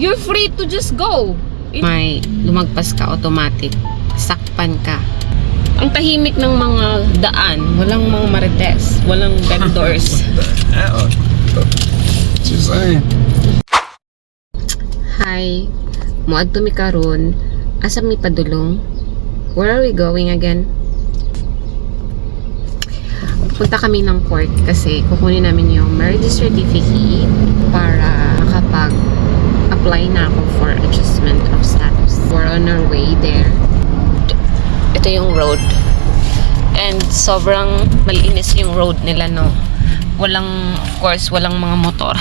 You're free to just go. May lumagpas ka, automatic. Sakpan ka. Ang tahimik ng mga daan. Walang mga marites. Walang vendors. Hi. Muad to mi karon. Asa mi padulong? Where are we going again? Punta kami ng court kasi kukunin namin yung marriage certificate para makapag-apply na ako for adjustment of status. We're on our way there. Ito yung road. And sobrang malinis yung road nila, no? Walang, of course, walang mga motor.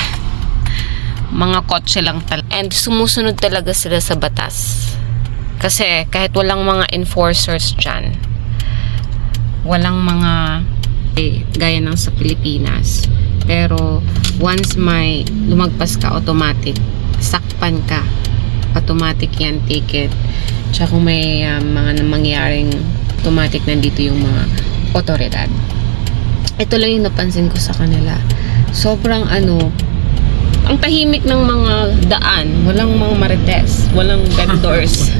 Mga kotse lang talaga. And sumusunod talaga sila sa batas. Kasi kahit walang mga enforcers dyan, walang mga gaya ng sa Pilipinas. Pero once may lumagpas ka, automatic. Sakpan ka. Automatic yan, ticket. Tsaka kung may mga mangyaring automatic, nandito yung mga otoridad. Ito lang yung napansin ko sa kanila. Sobrang ang tahimik ng mga daan. Walang mga marites. Walang vendors.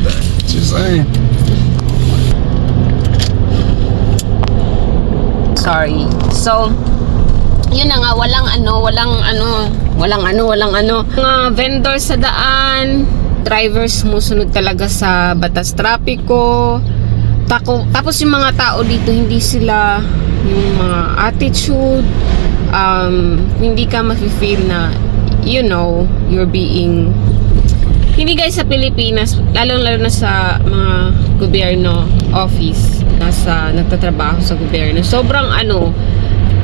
Sorry. So, yun na nga, walang mga vendors sa daan, drivers sumusunod talaga sa batas trapiko. Tapos yung mga tao dito, hindi sila yung mga attitude, hindi ka mafe-feel na, you know, you're being, hindi guys sa Pilipinas, lalo na sa mga gobyerno office, nagtatrabaho sa gobyerno, sobrang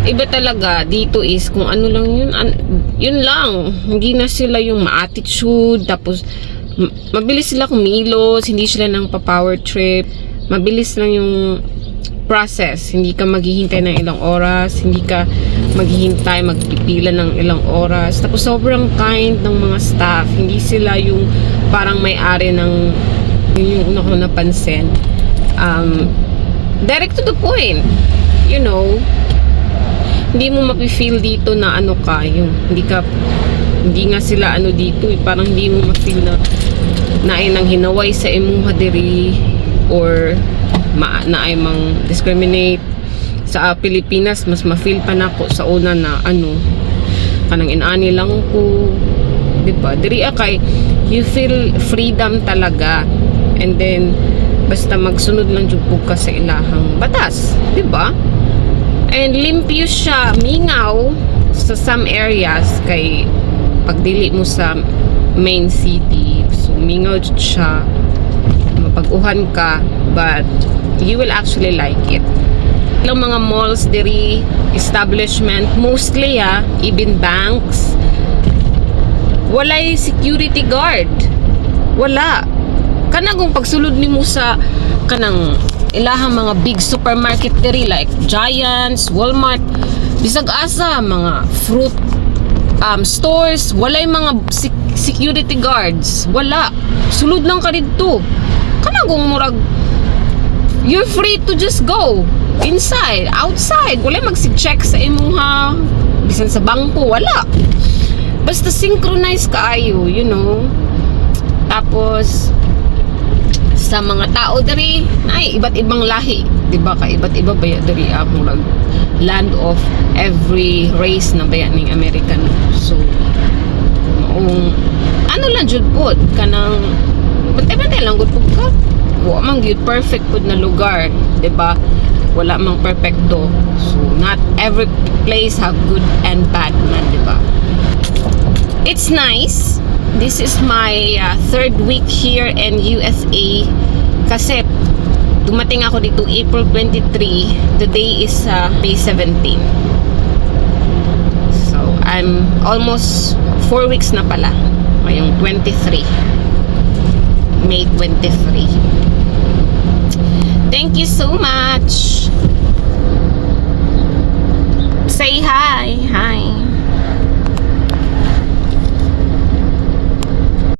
iba talaga dito is kung ano lang yun lang, hindi na sila yung ma-attitude, tapos mabilis sila kumilos, hindi sila nang pa-power trip, mabilis lang yung process, hindi ka maghihintay ng ilang oras, hindi ka maghihintay, magpipila ng ilang oras, tapos sobrang kind ng mga staff, hindi sila yung parang may-ari ng, yung una ko napansin, direct to the point, you know, hindi mo mapifeel dito na yung hindi nga sila dito, parang hindi mo mapifeel na ay nang hinaway sa imuha diri or na ay mang discriminate. Sa Pilipinas mas ma-feel pa nako sa una na kanang inani lang ko, diba? Diri kay you feel freedom talaga, and then basta magsunod lang jud ka sa ilahang batas, diba? And limpyo siya, mingaw sa some areas kay pagdili mo sa main city, so mingaw jud siya, mapag-uhan ka, but you will actually like it. Ilang mga malls diri, establishment, mostly even banks, walay security guard. Wala. Kanang pagsulod nimo sa kanang ilahang mga big supermarket diri like Giants, Walmart, bisag asa mga fruit stores, walay mga security guards. Wala. Sulod lang ka dito. Kanang murag you're free to just go inside, outside. Wala mag-check sa imuha, bisan sa bangko, wala. Basta synchronize kaayo, you know. Tapos sa mga tao diri, ay iba't ibang lahi, diba? Ka iba't iba baya diri murag land of every race na baya ning American. So lang jud pod kanang bantay lang gud ka. Wa man gyud perfect pod na lugar, diba? Wala mang perfecto. So not every place have good and bad man, diba? It's nice. This is my third week here in USA kasi dumating ako dito April 23. Today is May 17. So I'm almost 4 weeks na pala. Ngayong 23. May 23. Thank you so much. Say hi. Hi.